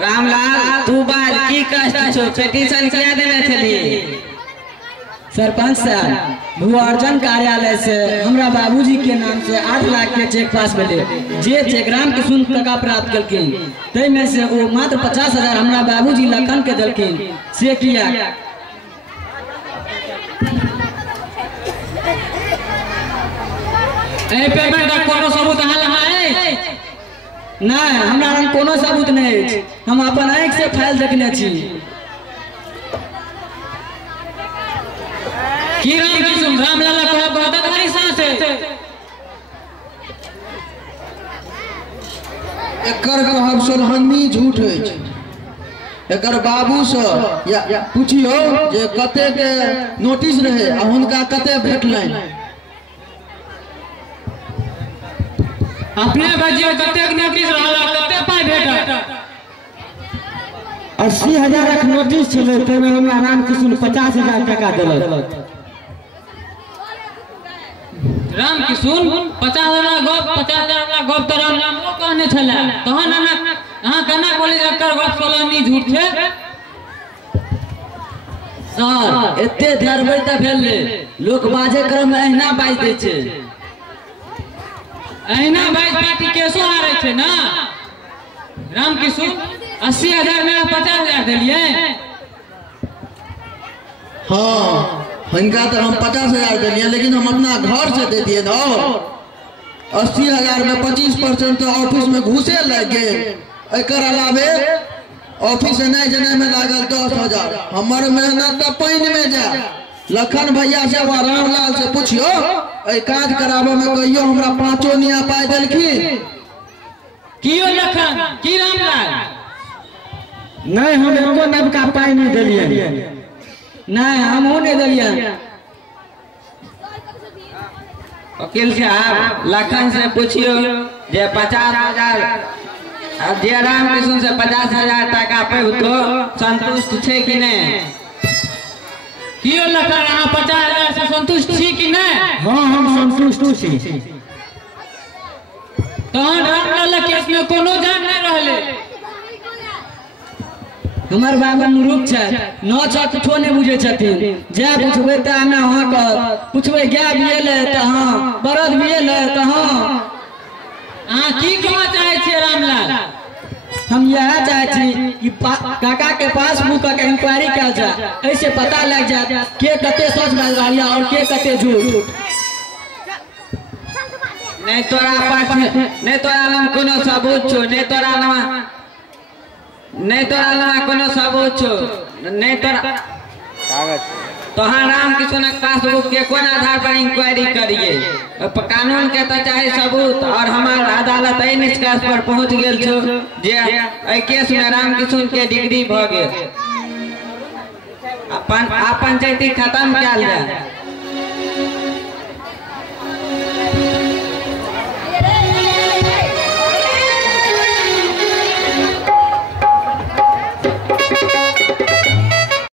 रामलाल तू बात की कष्ट छो पिटीशन किया देने छली सरपंच साहब भूअर्जन कार्यालय से हमरा बाबूजी के नाम से 8 लाख के चेक पास भेले जे चेक राम किशुन टका प्राप्त कलकिन तै में से वो मात्र 50,000 हमरा बाबूजी लखन के दलकिन से किया ए पेमेंट का कोनो सबूत हाल है नहीं हमरा लग कोनो सबूत नहीं है हम अपन आंख से फाइल देखने छी की राम किशुन रामलाल को बहुत तुम्हारी सांस है एकर कहब सोलहनी झूठ है एकर बाबू से या पूछियो जे कते के नोटिस रहे आ हुनका कते भेटलैन अपने बजियो कते नोटिस रहला कते पाई भेटत 80,000 के नोटिस छले तै में हमरा राम किशुन 50,000 टका देलक राम किशुन 50,000 गप तो राम को कहने छले तहन अहाँ केना बोली एकर गप सोलहनी झूठ छै सर एते धरबै त भेले लोक बाजे क्रम में अहिना बाज दै छै अहिना बाज पार्टी केसो हारे छै ना राम किशुन 80,000 में 50,000 देलिए हाँ हिनका तो हम 50,000 दिलिए लेकिन हम अपना घर से दे दिए ना 80,000 में 25% तो ऑफिस में घुसे लग गए एकर अलावे ऑफिस से नहीं जने में लागल 10,000 हमर मेहनत तो पानी में जा लखन भैया से रामलाल से पूछियो ए काज कराबे में कहियो हमरा 5 निया पाई देलखिन कियो लखन की रामलाल नहीं हम एको नबका पाई नहीं देलिए नहीं हम नहीं देलिए वकील साहब लखन से पूछियो जे 50,000 अब जे राम किशुन से 50,000 टका पैबतो संतुष्ट छे कि नहीं कियो लखन अहाँ 50,000 से संतुष्ट छी कि नहीं हाँ हम संतुष्ट छी तहन रामलाल केस में कोनो जान नहीं रहले हमार बाबा मुरुख छै न छ कुछो नहीं बुझे छथिन जे पूछबे त ना हां कर पूछबे गाय बिएले त हां बरद बिएले त हां अहाँ की कहना चाहे छियै रामलाल हम यह चाहे छी कि काका के पासबुक के इंक्वायरी कल जाए ऐसे पता लग जाए के कते सच बाज रहलिया और के कते झूठ नहीं तोरा पास नहीं तोरा लग कोनो सबूत छो नहीं तोरा लग कोनो सबूत छो नहीं तोरा कागज तोहां राम किशुन पासबुक के कोन आधार पर इंक्वायरी करिए कानून के तो चाहे सबूत और हमार अदालत ए निष्कर्ष पर पहुंच गेल छो जे ए केस में राम किशुन के डिग्री भ गेल अपन पंचायती खत्म कयल जाए